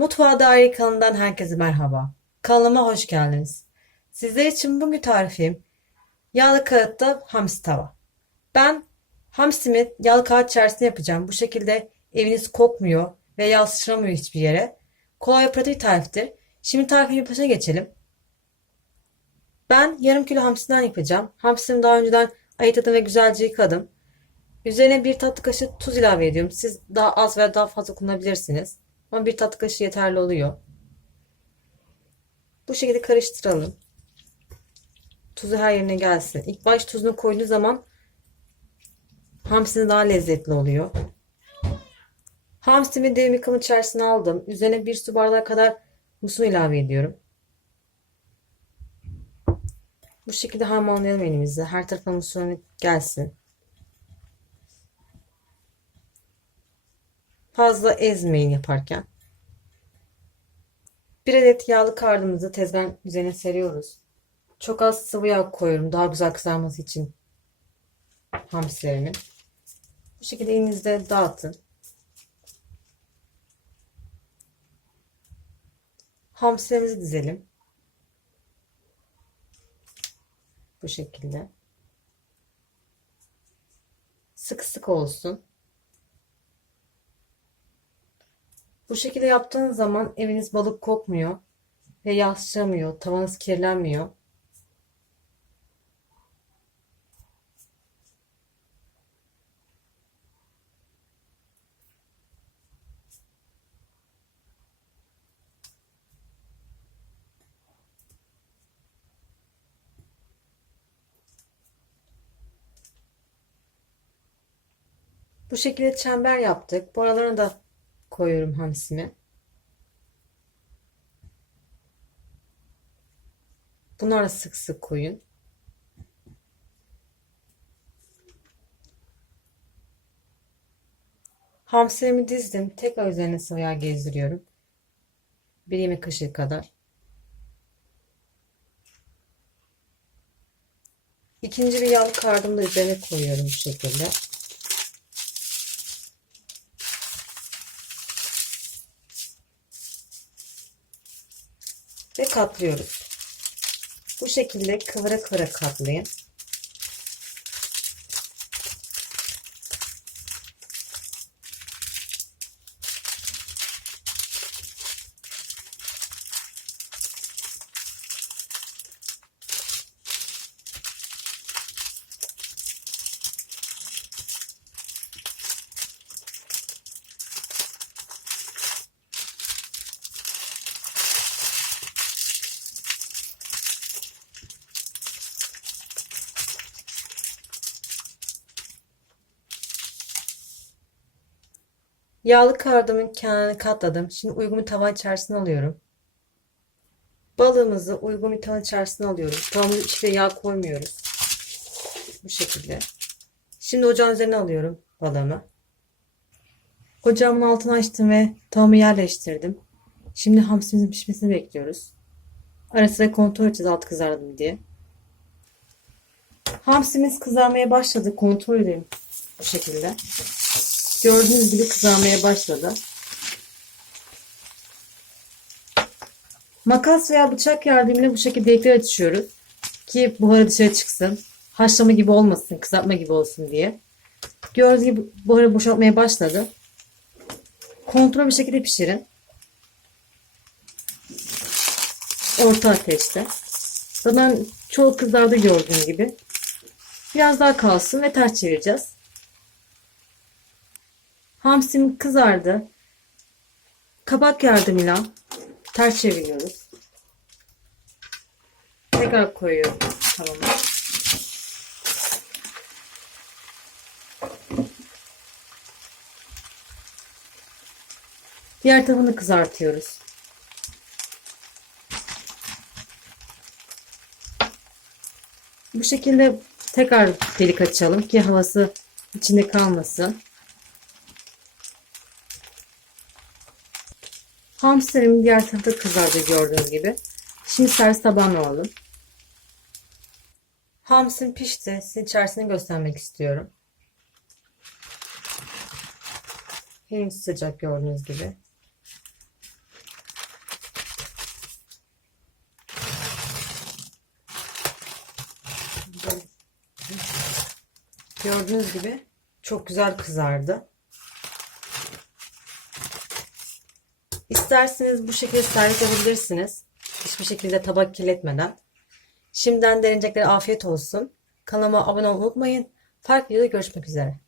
Mutfağa Dair kanalından herkese merhaba. Kanalıma hoş geldiniz. Sizler için bugün tarifim yağlı kağıtta hamsi tava. Ben hamsimi yağlı kağıt içerisinde yapacağım. Bu şekilde eviniz kokmuyor ve yağ sıçramıyor hiçbir yere. Kolay ve pratik tariftir. Şimdi tarifin yapışına geçelim. Ben yarım kilo hamsiden yapacağım. Hamsimi daha önceden ayıkladım ve güzelce yıkadım. Üzerine bir tatlı kaşığı tuz ilave ediyorum. Siz daha az veya daha fazla kullanabilirsiniz. Ama bir tatlı kaşığı yeterli oluyor. Bu şekilde karıştıralım. Tuzu her yerine gelsin. İlk baş tuzunu koyduğu zaman hamsinin daha lezzetli oluyor. Hamsimi derin yıkama içerisine aldım. Üzerine bir su bardağı kadar musun ilave ediyorum. Bu şekilde harmanlayalım elimizle. Her tarafına musun gelsin. Fazla ezmeyin yaparken. Bir adet yağlı kardımızı tezgahın üzerine seriyoruz. Çok az sıvı yağ koyuyorum daha güzel kızarması için hamsilerimin. Bu şekilde elinizde dağıtın. Hamsilerimizi dizelim. Bu şekilde. Sık sık olsun. Bu şekilde yaptığınız zaman eviniz balık kokmuyor ve yağ sıçramıyor, tavanız kirlenmiyor. Bu şekilde çember yaptık. Bu aralarına da koyuyorum hamsimi. Bunları sık sık koyun. Hamsilerimi dizdim. Tekrar üzerine sıvı gezdiriyorum. Bir yemek kaşığı kadar. İkinci bir yağlı kardımı da üzerine koyuyorum bu şekilde. Ve katlıyoruz. Bu şekilde kıvıra kıvıra katlayın. Yağlı kardamın kenarını katladım. Şimdi uygun bir tava içerisine alıyorum. Balığımızı uygun bir tava içerisine alıyorum. Tavamızın içine yağ koymuyoruz. Bu şekilde. Şimdi ocağın üzerine alıyorum balığımı. Ocağımın altını açtım ve tavamı yerleştirdim. Şimdi hamsimizin pişmesini bekliyoruz. Ara kontrol edeceğiz altı kızardı mı diye. Hamsimiz kızarmaya başladı. Kontrol edelim bu şekilde. Gördüğünüz gibi kızarmaya başladı. Makas veya bıçak yardımıyla bu şekilde delikler açıyoruz. Ki buharı dışarı çıksın. Haşlama gibi olmasın, kızartma gibi olsun diye. Gördüğünüz gibi buharı boşaltmaya başladı. Kontrol bir şekilde pişirin. Orta ateşte. Zaten çoğu kızardı gördüğünüz gibi. Biraz daha kalsın ve ters çevireceğiz. Hamsim kızardı. Kabak yardımıyla ters çeviriyoruz. Tekrar koyuyorum tavama. Diğer tarafını kızartıyoruz. Bu şekilde tekrar delik açalım ki havası içinde kalmasın. Hamsterim diğer tarafta kızardı gördüğünüz gibi. Şimdi servis tabağına alalım. Hamsim pişti. Sizin içerisini göstermek istiyorum. Henüz sıcak gördüğünüz gibi. Gördüğünüz gibi çok güzel kızardı. İsterseniz bu şekilde servis edebilirsiniz. Hiçbir şekilde tabak kirletmeden. Şimdiden deneyeceklere afiyet olsun. Kanalıma abone olmayı unutmayın. Farklı videoda görüşmek üzere.